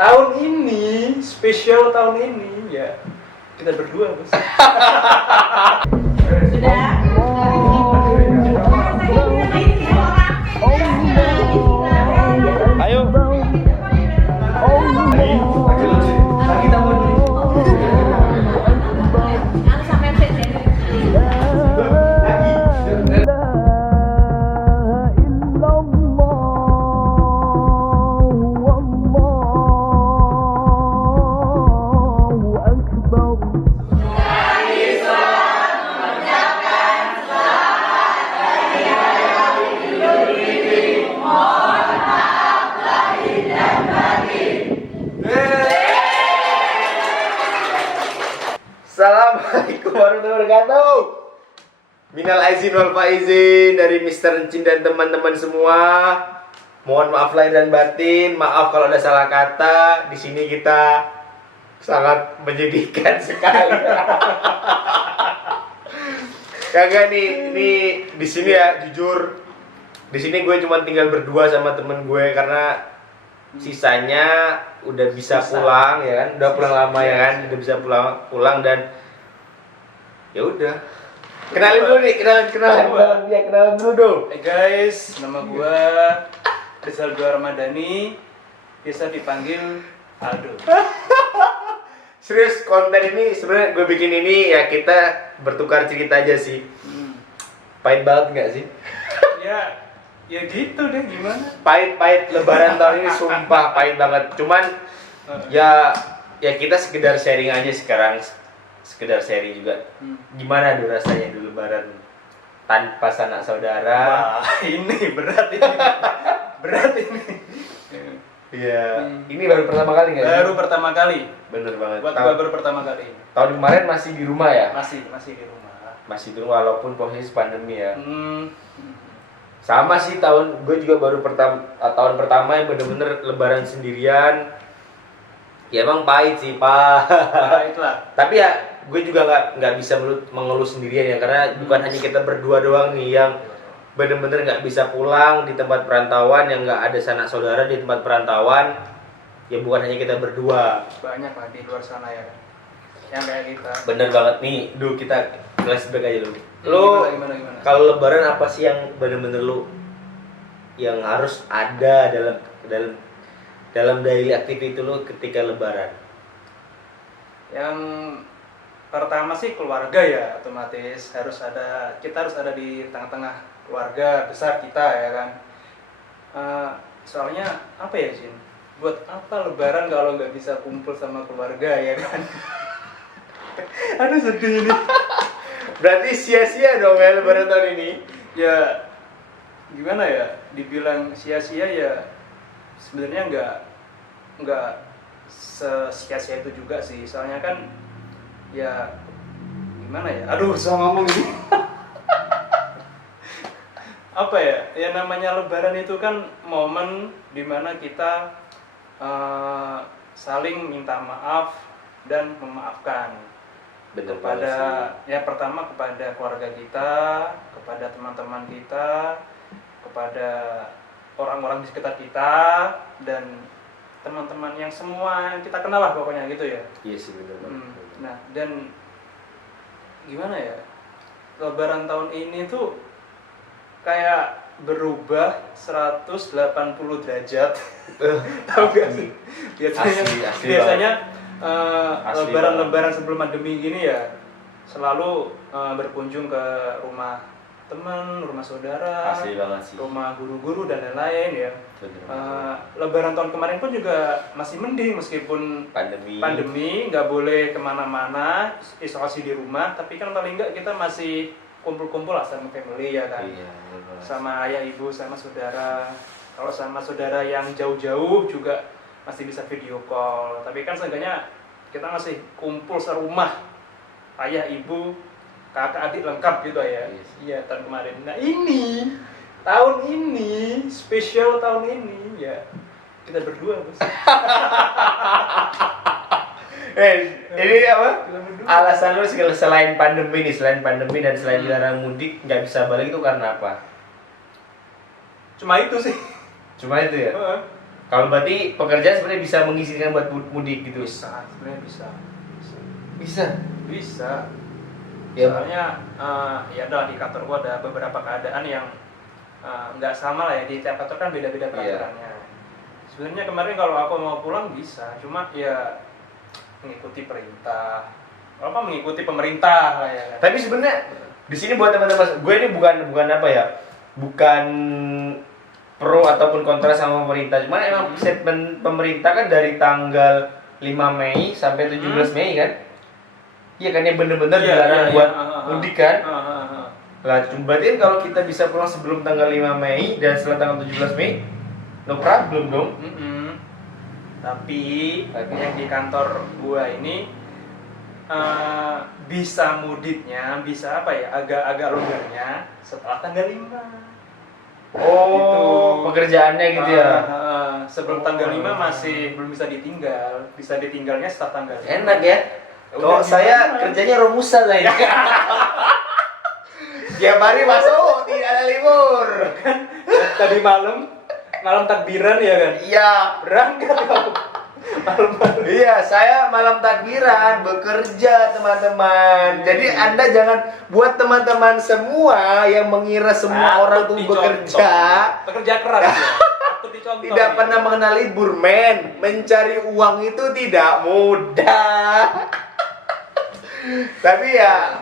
tahun ini, spesial tahun ini ya kita berdua bos. Sudah? Ayo. Lagi tambah dulu. Jangan sampai fade ya. Assalamualaikum warahmatullahi wabarakatuh. Minal aizin wal faizin dari Mr. Encin dan teman-teman semua. Mohon maaf lahir dan batin. Maaf kalau ada salah kata. Di sini kita sangat menyedihkan sekali. Kagak nih di sini ya jujur. Di sini gue cuma tinggal berdua sama temen gue karena sisanya udah bisa pulang ya kan, udah pulang lama ya kan, udah bisa pulang dan ya udah. Kenalin dulu nih, kenalan dulu dong. Hey guys, nama gua Rizal Dua Ramadhani, biasa dipanggil Aldo. Serius konten ini sebenarnya gue bikin ini ya kita bertukar cerita aja sih. Pahit banget nggak sih? Ya gitu deh, gimana? Pahit Lebaran tahun ini sumpah pahit banget. Cuman ya kita sekedar sharing aja sekarang, sekedar sharing juga. Gimana dulu rasanya dulu Lebaran tanpa sanak saudara? Wah, ini berat ini. Berat ini. Iya. Ini baru pertama kali nggak sih? Baru pertama kali. Bener banget. Buat gua baru pertama kali. Tahun kemarin masih di rumah ya? Masih di rumah. Masih di rumah walaupun posisi pandemi ya. Sama sih tahun gue juga baru tahun pertama yang bener-bener Lebaran sendirian. Ya emang pahit sih Pahit lah. Tapi ya gue juga nggak bisa mengeluh sendirian ya karena bukan hanya kita berdua doang nih yang bener-bener nggak bisa pulang di tempat perantauan, yang nggak ada sanak saudara di tempat perantauan. Ya bukan hanya kita berdua. Banyak lah di luar sana ya. Yang kayak kita. Bener banget nih. Duh kita flashback aja dulu. Lo gimana? kalau Lebaran apa sih yang bener-bener lo yang harus ada dalam daily activity lo ketika Lebaran? Yang pertama sih keluarga ya, otomatis kita harus ada di tengah-tengah keluarga besar kita ya kan. Soalnya apa ya Jin? Buat apa Lebaran kalau nggak bisa kumpul sama keluarga ya kan? Aduh sedih ini. Berarti sia-sia dong ya Lebaran tahun ini? Ya gimana ya? Dibilang sia-sia ya sebenarnya nggak sia-sia itu juga sih. Soalnya kan ya gimana ya? Aduh susah ngomong ini. Apa ya? Ya namanya Lebaran itu kan momen dimana kita saling minta maaf dan memaafkan. Bener Pertama kepada keluarga kita, kepada teman-teman kita, kepada orang-orang di sekitar kita, dan teman-teman yang semua yang kita kenal lah pokoknya gitu ya. Iya sih bener banget. Nah dan gimana ya, Lebaran tahun ini tuh kayak berubah 180 derajat. Tahu gak sih? Biasanya Lebaran sebelum pandemi gini ya selalu berkunjung ke rumah teman, rumah saudara, rumah guru-guru dan lain-lain ya. Lebaran tahun kemarin pun juga masih mending meskipun pandemi nggak boleh kemana-mana, isolasi di rumah, tapi kan paling nggak kita masih kumpul-kumpul lah sama family ya kan. Sama ayah ibu, sama saudara. Kalau sama saudara yang jauh-jauh juga masih bisa video call, tapi kan seenggaknya kita masih kumpul serumah, ayah ibu, kakak adik lengkap gitu ya. Iya tahun kemarin. Nah tahun ini spesial tahun ini ya kita berdua bos. Ini apa? Alasan lu selain pandemi dan selain dilarang mudik nggak bisa balik itu karena apa? Cuma itu sih. Cuma itu ya? Kalau berarti pekerjaan sebenarnya bisa mengisikan buat mudik gitu. Bisa, sebenarnya bisa. Bisa. Bisa. Ya. Soalnya ya udah di kantor gua ada beberapa keadaan yang nggak sama lah ya, di tiap kantor kan beda-beda peraturannya. Sebenarnya kemarin kalau aku mau pulang bisa, cuma ya mengikuti perintah. Mengikuti pemerintah lah ya. Tapi sebenarnya di sini buat teman-teman, gue ini bukan apa ya, bukan pro ataupun kontra sama pemerintah. Cuman emang statement pemerintah kan dari tanggal 5 Mei sampai 17 Mei kan? Iya kan, yang bener-bener dilarang buat mudik kan? Lah, berarti kan kalau kita bisa pulang sebelum tanggal 5 Mei dan setelah tanggal 17 Mei, no problem dong. Tapi yang di kantor gua ini bisa mudiknya, bisa apa ya, agak longgarnya setelah tanggal 5. Oh, gitu. Pekerjaannya gitu ya. Sebelum tanggal 5 masih belum bisa ditinggal. Bisa ditinggalnya setelah tanggal 5. Enak ya. Kalau saya kerjanya romusa saya. Tiap hari masuk, tidak ada libur. Tadi malam takbiran ya kan? Iya. Berangkat kau. Malam-malam. Iya, saya malam takbiran bekerja teman-teman. Jadi Anda jangan buat teman-teman semua yang mengira semua orang tuh bekerja. Bekerja keras ya. Patut dicontoh. Tidak pernah mengenal libur, men. Mencari uang itu tidak mudah. Tapi ya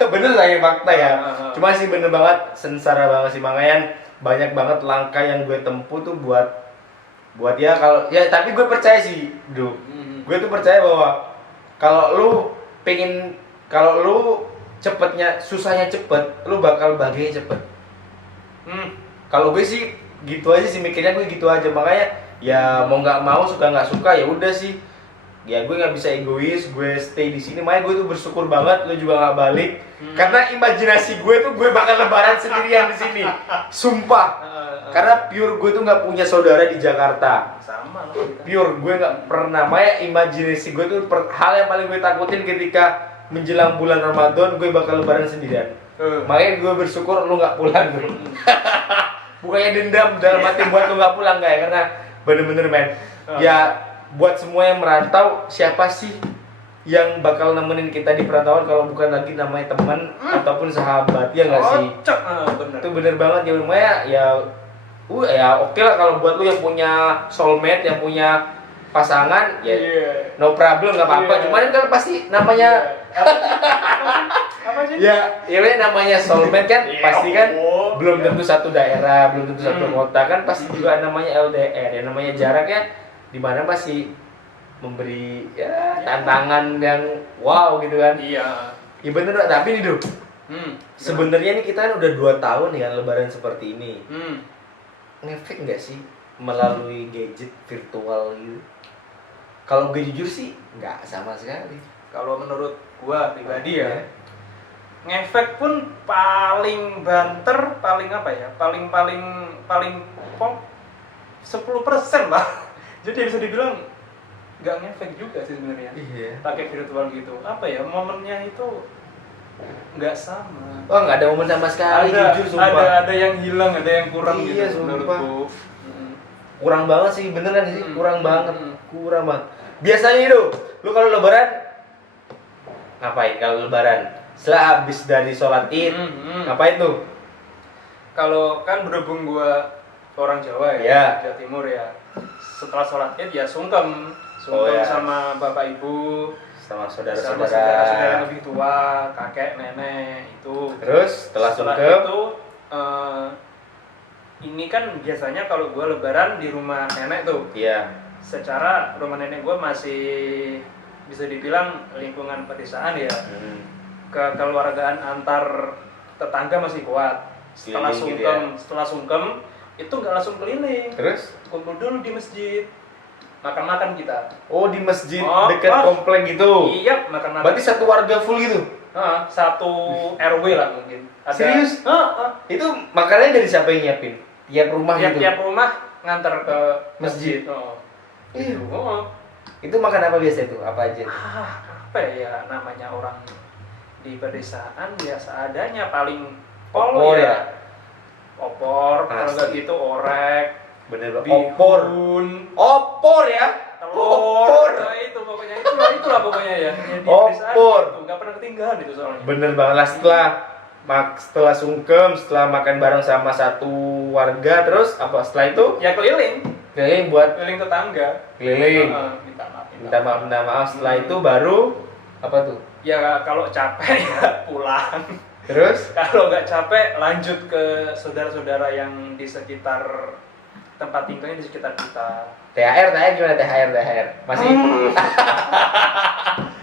bener lah ya, fakta ya. Cuma sih bener banget, sengsara banget sih, makanya banyak banget langkah yang gue tempuh tuh buat ya, kalau ya, tapi gue percaya sih, gue tuh percaya bahwa kalau lu cepetnya, susahnya cepet, lu bakal bahagianya cepet. Kalau gue sih gitu aja sih, mikirnya gue gitu aja, makanya ya mau nggak mau, suka nggak suka ya udah sih. Ya gue nggak bisa egois, gue stay di sini. Makanya gue tuh bersyukur banget lu juga nggak balik, karena imajinasi gue tuh gue bakal lebaran sendirian di sini, sumpah. Karena pure gue tuh nggak punya saudara di Jakarta. Sama lah. Pure gue nggak pernah. Makanya imajinasi gue tuh hal yang paling gue takutin ketika menjelang bulan Ramadan gue bakal lebaran sendirian. Makanya gue bersyukur lu nggak pulang tuh. Bukannya dendam dalam hati buat lu nggak pulang, nggak ya, karena bener-bener men. Ya buat semua yang merantau, siapa sih yang bakal nemenin kita di perantauan kalau bukan lagi namanya teman ataupun sahabat, ya nggak sih? Bener. Itu bener banget ya, lumayan ya oke lah kalau buat lu yang punya soulmate, yang punya pasangan, ya no problem, nggak apa-apa. Cuman kan pasti namanya Apa sih? ya namanya soulmate kan pasti kan belum tentu satu daerah, belum tentu satu kota kan, pasti juga namanya LDR, ya namanya jaraknya di mana pasti memberi ya tantangan yang wow gitu kan. Iya. Ya bener, tapi nih sebenarnya nih kita kan udah 2 tahun ya lebaran seperti ini. Ngefek nggak sih melalui gadget virtual gitu? Kalau gue jujur sih nggak sama sekali. Kalau menurut gua pribadi ya, ngefek pun paling banter, paling apa ya, paling pop 10% lah. Jadi bisa dibilang nggak ngefek juga sih sebenarnya. Iya. Pakai virtual gitu, apa ya, momennya itu nggak sama. Oh, nggak ada momen sama sekali, jujur sumpah. Ada yang hilang, ada yang kurang Iya, gitu sumpah. menurutku. Kurang banget sih, beneran sih, kurang banget. Biasanya itu, lu kalau lebaran ngapain kalau lebaran? Setelah habis dari sholat Id, ngapain tuh? Kalau kan berhubung gua orang Jawa ya, Jawa Timur ya. Setelah sholat Id ya sungkem sama bapak ibu, sama saudara-saudara yang lebih tua, kakek, nenek itu. Terus setelah sungkem itu ini kan biasanya kalau gua lebaran di rumah nenek tuh. Iya. Secara rumah nenek gua masih bisa dibilang lingkungan pedesaan ya. Kekeluargaan antar tetangga masih kuat. Setelah sungkem itu nggak langsung keliling. Terus kumpul dulu di masjid, makan kita. Oh, di masjid dekat komplek gitu. Iya, makan. Berarti satu warga full gitu? Satu RW lah mungkin. Serius? Itu makanannya dari siapa yang nyiapin? Tiap rumah gitu? Tiap rumah ngantar ke masjid. Itu makan apa biasa itu? Apa aja? Apa ya namanya, orang di pedesaan biasa adanya paling opor ya. Opor, kalau nggak gitu orek. Bener banget. Opor. bihun, Opor ya. telur, nah itu pokoknya itulah pokoknya ya. Yang di Opor. Itu nggak pernah ketinggalan itu soalnya. Bener banget lah setelah sungkem, setelah makan bareng sama satu warga, terus apa setelah itu? Ya keliling Buat tetangga. keliling. Minta maaf. Minta maaf. Setelah itu baru apa tuh? Ya kalau capek ya pulang. Terus Kalau nggak capek lanjut ke saudara-saudara yang di sekitar tempat tinggalnya di sekitar kita. THR gimana THR? Masih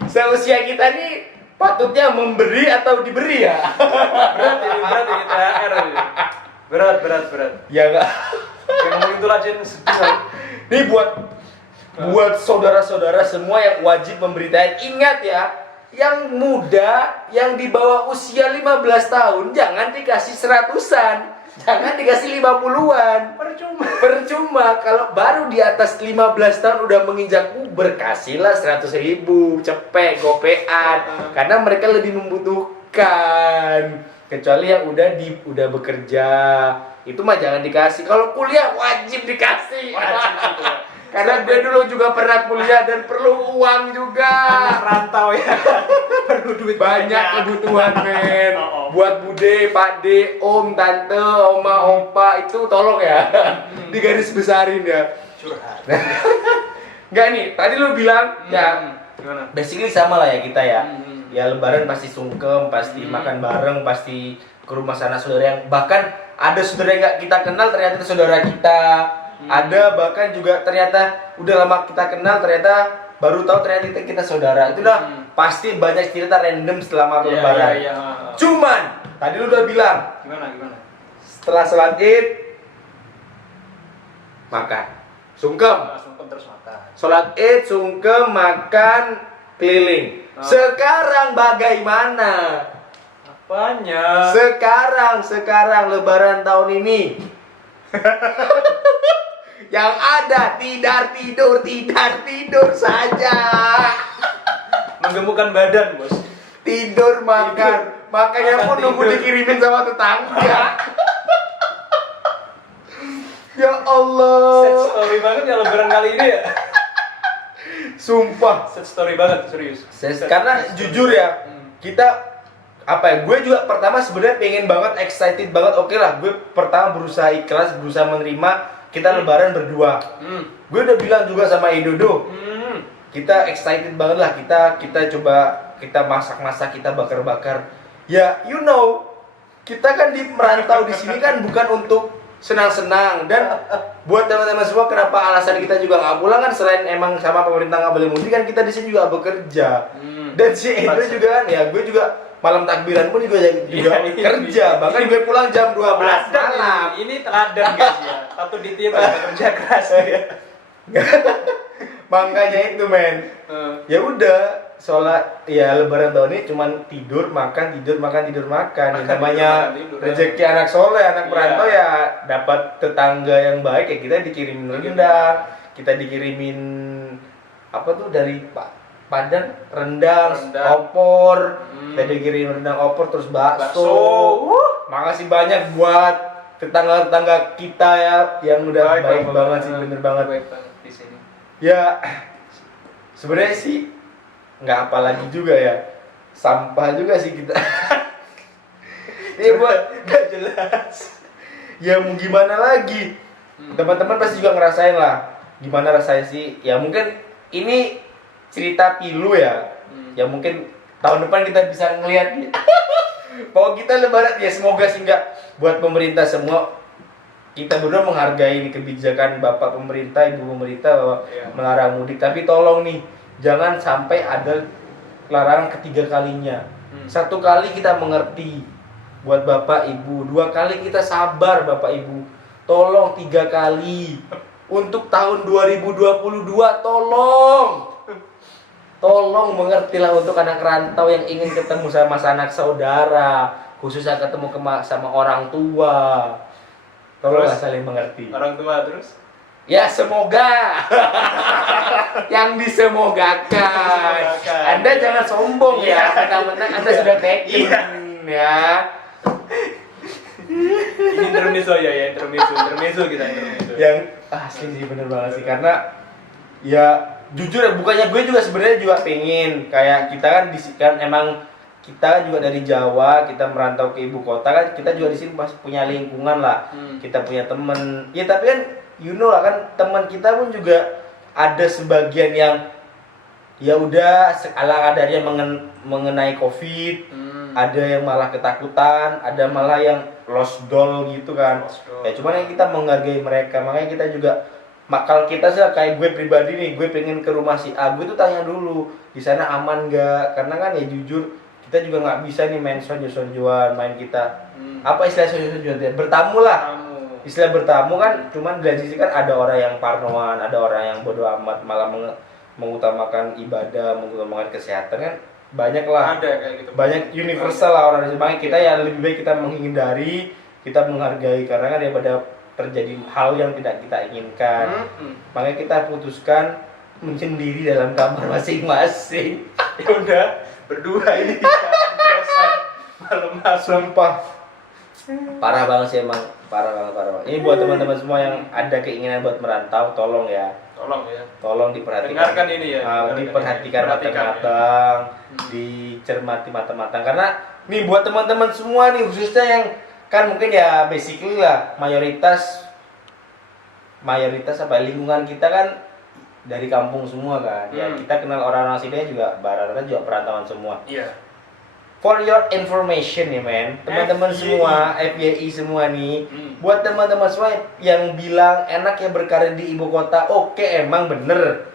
seusia kita nih patutnya memberi atau diberi ya? Berat ini THR ini. Berat. Ya enggak. Yang ngomongin itu aja sedih. Nih buat saudara-saudara semua yang wajib memberi THR, ingat ya, yang muda, yang di bawah usia 15 tahun jangan dikasih 100-an. Jangan dikasih 50-an. Percuma. Kalau baru di atas 15 tahun udah menginjak berkasihlah 100.000 cepet gopean karena mereka lebih membutuhkan. Kecuali yang udah bekerja itu mah jangan dikasih. Kalau kuliah wajib dikasih. Karena gue dulu juga pernah kuliah dan perlu uang juga. Anak rantau ya. Perlu duit Banyak kebutuhan men. Buat bude, pakde, om, tante, oma, opa itu tolong ya. Digaris besarin ya. Curhat. Enggak nih, tadi lu bilang ya Gimana? basically sama lah ya kita ya. Hmm. Ya lebaran pasti sungkem, pasti makan bareng, pasti ke rumah sana saudara yang bahkan ada saudara yang nggak kita kenal ternyata itu saudara kita. Ada bahkan juga ternyata udah lama kita kenal ternyata baru tahu ternyata kita saudara. Itu udah pasti banyak cerita random selama lebaran. Iya. Cuman tadi lu udah bilang Gimana? setelah sholat Id makan sungkem. Langsung terus makan. Sholat Id sungkem makan keliling. Sekarang bagaimana? Apanya? Sekarang lebaran tahun ini yang ada tidar tidur saja. Menggemukkan badan, Bos. Tidur makan. Makanya pun nunggu tidur. dikirimin sama tetangga. Ya Allah. Set story banget ya lebaran kali ini ya. Sumpah. Set story banget, serius. Karena jujur ya, kita apa ya? Gue juga pertama sebenarnya pengen banget, excited banget. Oke lah, gue pertama berusaha ikhlas, berusaha menerima kita lebaran berdua. Gue udah bilang juga sama Idodo, kita excited banget lah, kita coba kita masak, kita bakar. Ya, you know, kita kan di merantau di sini kan bukan untuk senang-senang. Dan buat teman-teman semua, kenapa alasan kita juga nggak pulang kan selain emang sama pemerintah nggak boleh mudik kan kita di sini juga bekerja. Dan si Edo juga kan, ya gue juga malam takbiran pun juga kerja. Bahkan gue pulang jam 12 malam. Ini teladan guys ya. Satu di tim kerja keras ya. Makanya itu men. Ya udah, sholat ya lebaran tahun ini cuman tidur makan. Yang namanya rezeki anak soleh, anak perantau ya dapat tetangga yang baik ya kita dikirimin rendang, kita dikirimin apa tuh dari Padang rendang, opor, kita dikirimin rendang opor terus bakso. Makasih banyak buat tetangga-tetangga kita ya yang udah baik banget sih, bener banget. Baik banget di sini. Ya sebenarnya sih nggak apa lagi juga ya, sampah juga sih kita. Ini buat Gak jelas. ya mau gimana lagi, teman-teman pasti juga ngerasain lah gimana rasanya sih. Ya mungkin ini cerita pilu ya, ya mungkin tahun depan kita bisa ngelihat bahwa kita lebaran ya semoga sih nggak. Buat pemerintah semua, kita berdua menghargai kebijakan Bapak pemerintah, Ibu pemerintah bahwa melarang mudik, tapi tolong nih jangan sampai ada larangan ketiga kalinya. Satu kali kita mengerti buat Bapak Ibu, dua kali kita sabar Bapak Ibu, tolong 3 kali untuk tahun 2022 tolong mengertilah untuk anak rantau yang ingin ketemu sama sanak saudara, khususnya ketemu sama orang tua. Tolonglah saling mengerti. Orang tua terus? Ya semoga yang disemogakan. Anda jangan sombong ya, mentang-mentang Anda sudah take in ya. Ini intermezzo ya, intermezzo kita intermezzo. Yang asli sih bener banget sih, karena ya jujur ya, bukannya gue juga sebenarnya juga pengen kayak kita kan emang kita kan juga dari Jawa, kita merantau ke ibu kota kan, kita juga di sini masih punya lingkungan lah, kita punya temen ya, tapi kan you know lah kan, teman kita pun juga ada sebagian yang ya udah ala kadarnya mengenai COVID, ada yang malah ketakutan, ada malah yang lost doll gitu kan. Ya cuman yang kita menghargai mereka, makanya kita juga kalau kita sih kayak gue pribadi nih, gue pengen ke rumah si A, gue tuh tanya dulu di sana aman nggak, karena kan ya jujur kita juga nggak bisa nih main sonjo-sonjoan, main kita apa istilah sonjo-sonjoan ya, bertamu lah. Istilah bertamu kan, cuman di sisi kan ada orang yang parnoan, ada orang yang bodoh amat malah mengutamakan ibadah, mengutamakan kesehatan kan, banyak lah. Ada kayak gitu. Banyak universal lah orang di sini. Makanya kita ya lebih baik kita menghindari, kita menghargai, karena kan daripada terjadi hal yang tidak kita inginkan. Makanya kita putuskan menyendiri dalam kamar masing-masing. Ya udah, berdua ini malam-malam. Sumpah parah banget sih emang, parah banget. Ini buat teman-teman semua yang ada keinginan buat merantau, tolong ya, tolong diperhatikan. Dengarkan ini ya, diperhatikan matang-matang, dicermati matang-matang, karena nih buat teman-teman semua nih, khususnya yang kan mungkin ya basically lah mayoritas apa lingkungan kita kan dari kampung semua kan. Ya kita kenal orang-orang sini juga rata-rata juga perantauan semua. Iya. For your information nih men, teman-teman semua, FYI semua nih, buat teman-teman semua yang bilang enak ya berkarir di ibu kota, oke emang bener,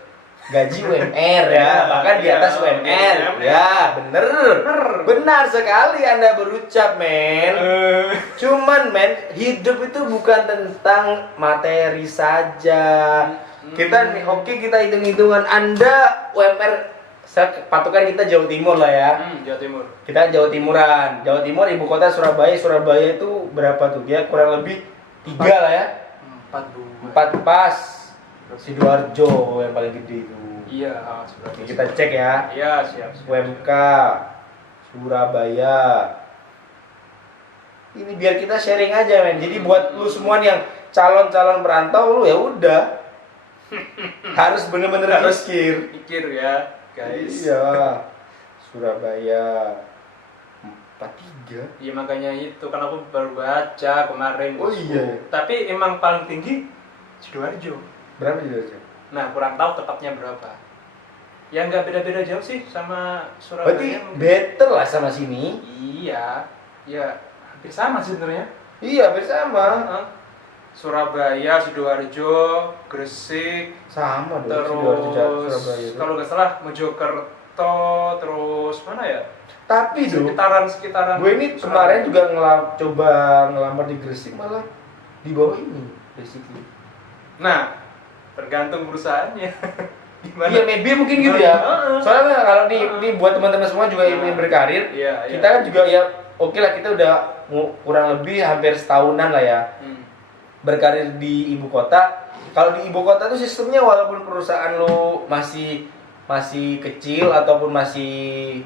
gaji UMR ya, bahkan di atas UMR, ya benar sekali Anda berucap men. Cuman men, hidup itu bukan tentang materi saja. Kita nih, kita hitung-hitungan Anda UMR. Patokan kita Jawa Timur lah ya. Jawa Timur. Kita Jawa Timuran. Jawa Timur ibu kota Surabaya. Surabaya itu berapa tuh? Ya kurang lebih 3 lah ya. 4 pas. Sidoarjo yang paling gede itu. Iya, Surabaya. Kita cek ya. Iya, siap. UMK Surabaya. Ini biar kita sharing aja men. Jadi buat lu semua nih yang calon-calon perantau, lu ya udah harus bener-bener mikir ya. Guys. Iya. Surabaya 43. Iya makanya itu kan aku baru baca kemarin. Oh iya. Tapi emang paling tinggi Sidoarjo. Berapa Sidoarjo? Nah kurang tahu tepatnya berapa. Ya nggak beda-beda jauh sih sama Surabaya. Berarti better lah sama sini. Iya. Ya hampir sama sebenarnya. Iya hampir sama. Surabaya, Sidoarjo, Gresik, sama dong. terus Surabaya. kalau nggak salah Mojokerto, terus mana ya? Tapi tuh sekitaran gue ini kemarin juga coba ngelamar di Gresik, malah di bawah ini basically. Nah, tergantung perusahaannya. Gimana? Iya, maybe mungkin gitu ya. Soalnya kalau nih buat teman-teman semua juga ingin berkarir, kita kan juga ya oke lah, kita udah kurang lebih hampir setahunan lah ya. Berkarir di ibu kota. Kalau di ibu kota tuh sistemnya walaupun perusahaan lo masih kecil ataupun masih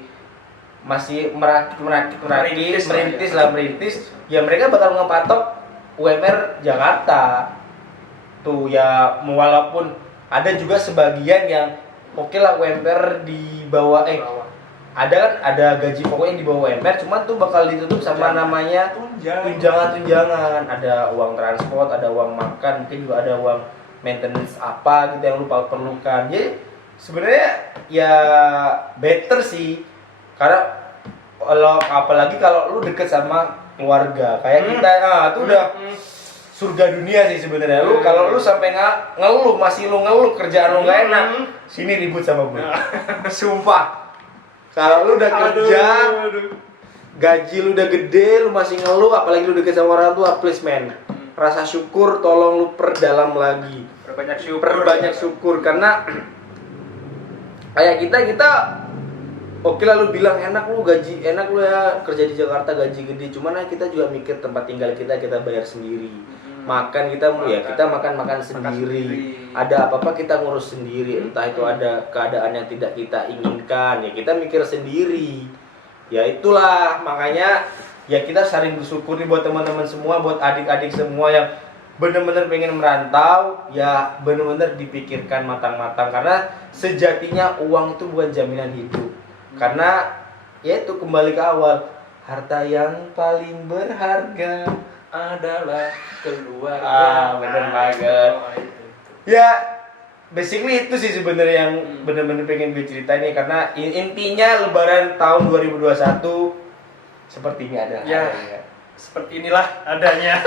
merintis, ya mereka bakal ngepatok UMR Jakarta. Tuh ya, walaupun ada juga sebagian yang oke lah UMR di bawah ada gaji pokoknya di bawah UMR, cuman tuh bakal ditutup sama namanya tunjangan, ada uang transport, ada uang makan, mungkin juga ada uang maintenance apa gitu yang lu perlukan. Jadi sebenarnya ya better sih, karena apalagi kalau lu deket sama keluarga kayak kita, itu udah surga dunia sih sebenarnya. Lu kalau lu sampai ngeluh kerjaan lu nggak enak, sini ribut sama gue. Sumpah. Kalau lu udah kerja, gaji lu udah gede, lu masih ngeluh, apalagi lu deket sama orang tua, please man, rasa syukur tolong lu perdalam lagi. Perbanyak syukur, karena kayak kita oke lah lu bilang enak lu ya kerja di Jakarta gaji gede, cuman kita juga mikir tempat tinggal kita bayar sendiri. Makan kita makan sendiri. Ada apa-apa kita ngurus sendiri, entah itu ada keadaan yang tidak kita inginkan, ya kita mikir sendiri. Ya itulah makanya ya kita saling bersyukur nih buat teman-teman semua, buat adik-adik semua yang bener-bener pengen merantau, ya bener-bener dipikirkan matang-matang karena sejatinya uang itu bukan jaminan hidup. Karena ya itu kembali ke awal, harta yang paling berharga adalah keluarga. bener banget. Ya basically itu sih sebenarnya yang bener-bener pengen gue ceritain nih, karena intinya Lebaran tahun 2021 seperti ini ada. Ya, seperti inilah adanya.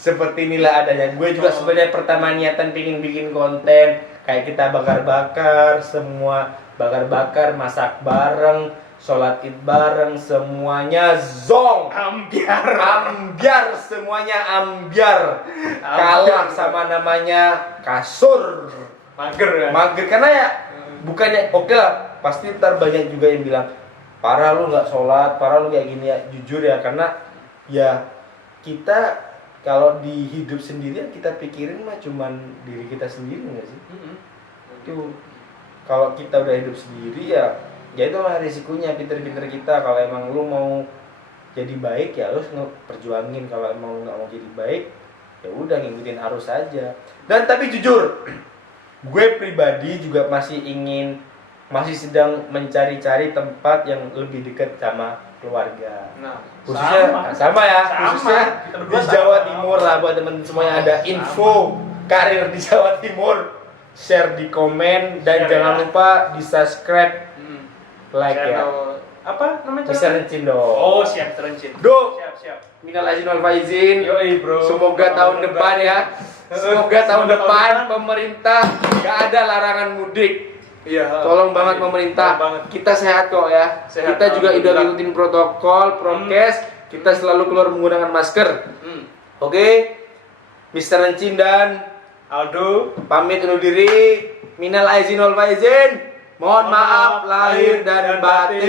Seperti inilah adanya. Gue juga sebenarnya pertama niatan pengen bikin konten kayak kita bakar-bakar semua, bakar-bakar, masak bareng, sholat id bareng, semuanya zong, ambiar semuanya ambiar, kalah sama namanya kasur, Mager kan? mager karena ya bukannya oke lah, pasti ntar banyak juga yang bilang parah lu nggak sholat, parah lu kayak gini ya. Jujur ya, karena ya kita kalau di hidup sendirian kita pikirin mah cuman diri kita sendiri nggak sih? Itu kalau kita udah hidup sendiri ya itu mah risikonya. Pinter-pinter kita kalau emang lu mau jadi baik ya lu perjuangin, kalau emang nggak mau jadi baik ya udah ngikutin arus aja. Dan tapi jujur gue pribadi juga masih sedang mencari-cari tempat yang lebih dekat sama keluarga. Nah, Khususnya sama ya, khususnya di Jawa Timur lah, buat teman semuanya ada info karir di Jawa Timur, share di komen dan jangan lupa di subscribe, like ya. Apa namanya? Bisa Rencin dong. Oh, siap Rencin. Siap. Minal aizin wal faizin. Yoi, bro. Semoga tahun depan ya. Semoga tahun depan pemerintah gak ada larangan mudik. Iya. Tolong banget pemerintah. Kita sehat kok ya. Sehat, Kita juga udah ngikutin protokol, prokes. Kita selalu keluar menggunakan masker. Oke. Mr. Rencin dan Aldo pamit undur diri. Minal aizin wal faizin. Mohon maaf lahir dan batin.